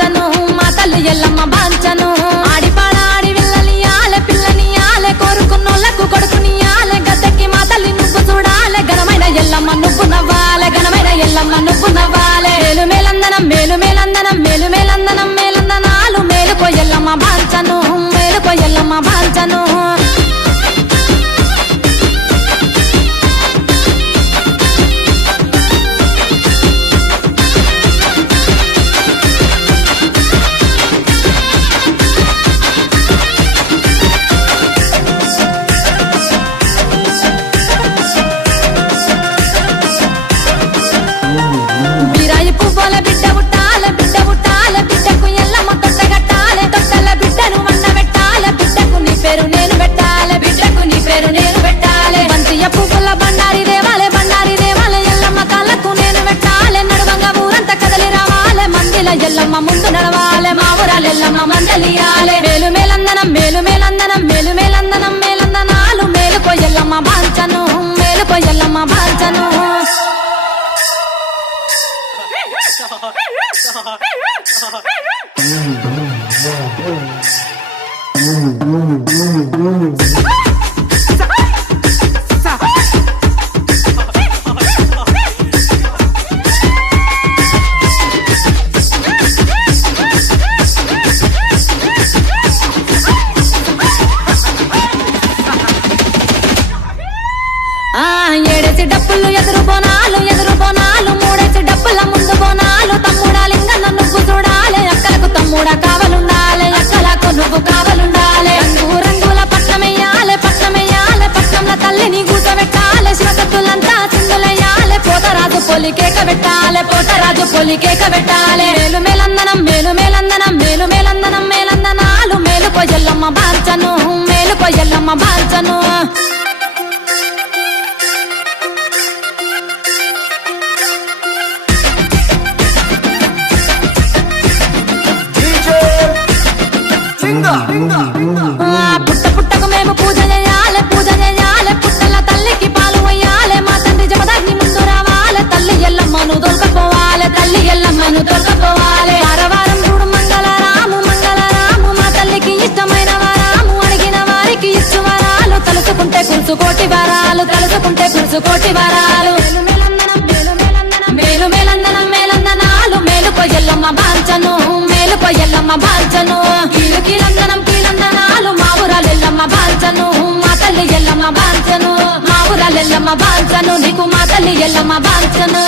బాంచను మా తల్లి ఎల్లమ్మ బాంచను ఆడిపాడాడి విల్లనియాలే పిల్లనియాలే కోరుకున్నోళ్లకు కొడుకునియాలే గద్దెకి మా తల్లి నువ్వు చూడాలే ఘనమైన ఎల్లమ్మ నువ్వు నవ్వాలే ఘనమైన ఎల్లమ్మ నువ్వు నవ్వాలే మేలు మేలందనం మేలు మేలందనం మేలు మేలందనం మేలందనాలు మేలుకో ఎల్లమ్మ బాంచను మేలుకో ఎల్లమ్మ బాంచను బిరాయి పువ్వుల బిడ్డ పుట్టాలే బిడ్డ పుట్టాలే బిడ్డకు ఎల్లమ్మ తొట్ట కట్టాలే తొట్టల బిడ్డను వండ పెట్టాలే బిడ్డకు నీ పేరు నేను పెట్టాలే బిడ్డకు నీ పేరు నేను పెట్టాలే బంతియ పువ్వుల బండారి దేవాలే ఎల్లమ్మ కాళ్ళకు నేను పెట్టాలే నడువంగా ఊరంతా కదలి రావాలే మందిల ఎల్లమ్మ ముందు నడవాలే మా ఊరాల ఎల్లమ్మ మందలియాలే మేలు మేలందనం మేలు మేలందనం మేలు మేలందనం మేలందనాలు మేలుకో ఎల్లమ్మ బాంచను మేలుకో ఎల్లమ్మ బాంచను ఏడేసి డప్పులు ఎదురు బోనాలు మూడేసి డప్పుల ముందు బోనాలు తమ్ముడా లింగన్న నువ్వు చూడాలి అక్కలకు తమ్ముడా కావలుండాలి అక్కలకు నువ్వు కావలుండాలి రంగుల పట్నమెయ్యాలి పట్నంలో తల్లిని కూసబెట్టాలి శివసత్తులంతా చిందులయ్యాలి పోతరాజు పొలి కేక పెట్టాలి మేలు మేలందనం మేలు మేలందనం మేలు మేలందనం మేలందనాలు మేలుకో ఎల్లమ్మ బాంచను మేలుకో ఎల్లమ్మ బాంచను పుట్ట పుట్టకు మేము పూజ చేయాలి పుట్టల తల్లికి పాలు వయ్యాలి మా తండ్రి జమదాగ్ని ముందు రావాలి తల్లి ఎల్లమ్మను తొలకపోవాలి వారవారం చూడు మంగళరాము మా తల్లికి ఇష్టమైన వారాము అడిగిన వారికి ఇచ్చు వరాలు తలుచుకుంటే కురుసుకోటి వరాలు మేలు మేలందనం మేలందనాలు మేలుకో ఎల్లమ్మ బాంచను మేలుకో ఎల్లమ్మ బాంచను కీలందనాలు మా ఊరాల ఎల్లమ్మ బాంచను మా తల్లి ఎల్లమ్మ బాంచను మా ఊరాల ఎల్లమ్మ బాంచను నీకు మా తల్లి ఎల్లమ్మ బాంచను